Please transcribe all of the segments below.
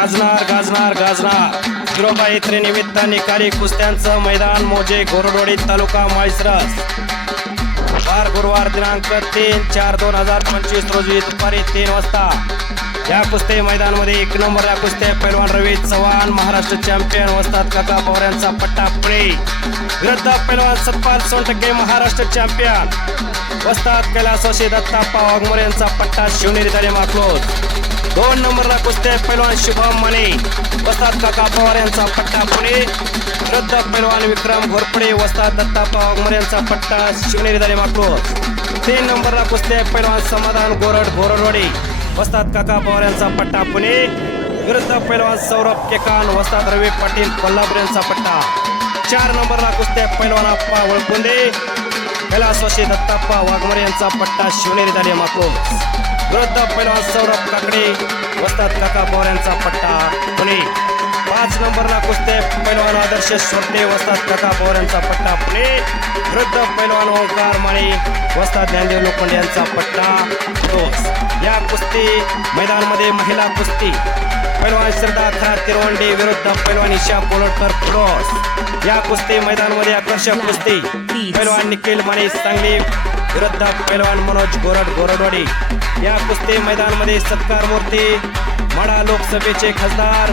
गाजणार गाजणार गाजणार. शिरोबा यात्रे निमित्त निकाली कुस्त्यांचं मैदान मोजे गोरडवाडी तालुका माळसरस वार गुरुवार दिनांक तीन चार दोन हजार पंचवीस रोजी दुपारी तीन वाजता या कुस्ती मैदानमध्ये एक नंबर या कुस्त्या पैलवान रवी चव्हाण महाराष्ट्र चॅम्पियन वस्तात काका पवार यांचा पट्टा पुळे विरुद्ध पैलवान सतपाल सोनटक्के महाराष्ट्र चॅम्पियन वस्ताद कैलासवासी दत्ता पावागमोर यांचा पट्टा शिवनेरी झाले माकलोज दोन नंबरला कुस्त्या पैलवान शुभम मने. वस्ताद काका पवार यांचा पट्टा पुणे. रद्द पैलवान विक्रम घोरपडे वस्ताद दत्ताप्पा पवार यांचा पट्टा शिवनेरी झाले माकलोज तीन नंबरला कुस्त्या पैलवान समाधान गोरड गोरडवाडी वस्ताद काका पवार यांचा पट्टा पुणे. विरुद्ध पैलवान सौरभ केकान वस्ताद रवी पाटील कोल्हापूर यांचा पट्टा. चार नंबरला कुस्त्या पैलवान अप्पा वळकुंदे. कैलासवाशी दत्ताप्पा वाघमरे यांचा पट्टा शिवनेरी झाले माकलोज विरुद्ध पैलवान सौरभ काकडे वस्ताद काका यांचा पट्टा. पुणे. पाच नंबरला कुस्ते पैलवान आदर्श स्वप्ने वस्ताद काका पवार यांचा पट्टा. पुणे. विरुद्ध पैलवान ओंकार माने वस्ताद ज्ञानदेव लोखंडे यांचा पट्टा. रोज. या कुस्ती मैदानामध्ये महिला कुस्ती. पैलवान श्रद्धा खरा तिरवंडे विरुद्ध पैलवान ईशा कोलटकर क्रॉस या कुस्ती मैदानामध्ये आकर्षक कुस्ती. पैलवान निखिल माने सांगली. विरुद्ध पैलवान मनोज गोरड गोरडवाडी. या कुस्ती मैदानमध्ये सत्कार मूर्ती माडा लोकसभेचे खासदार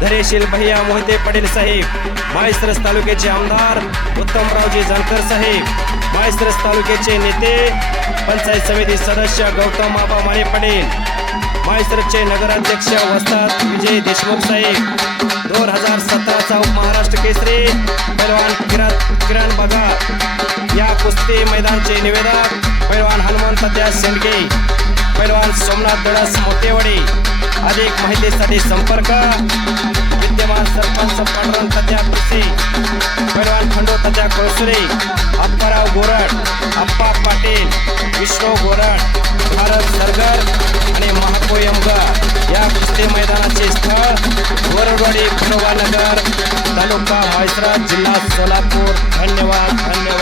धरेशील भैया मोहिते पटेल साहेब माळेसरस तालुक्याचे आमदार उत्तमरावजी जानकर साहेब माळेसरस तालुक्याचे नेते पंचायत समिती सदस्य गौतम बाबा माने पटेल माळशिरसचे नगराध्यक्ष वस्ताद विजय देशमुख साहेब. दोन हजार सतराचा महाराष्ट्र केसरी पैलवान किरण किरण बघा. या कुस्ती मैदानचे निवेदक पैलवान हनुमंत त्या शेंडगे. पैलवान सोमनाथ दळस मोठेवाडी अधिक माहितीसाठी संपर्क. विद्यमान सरपंच पांडुरंग तत्या कुस्ती. पैलवान खंडो तत्या कोळसुरे. अप्पाराव गोरड अप्पा पाटील विष्णू गोरड. भारत सरगर यमगर कुस्ती मैदानाचे स्थळ वरडवाडी नगर तालुका म्हैसरा जिल्हा सोलापूर. धन्यवाद धन्यवाद.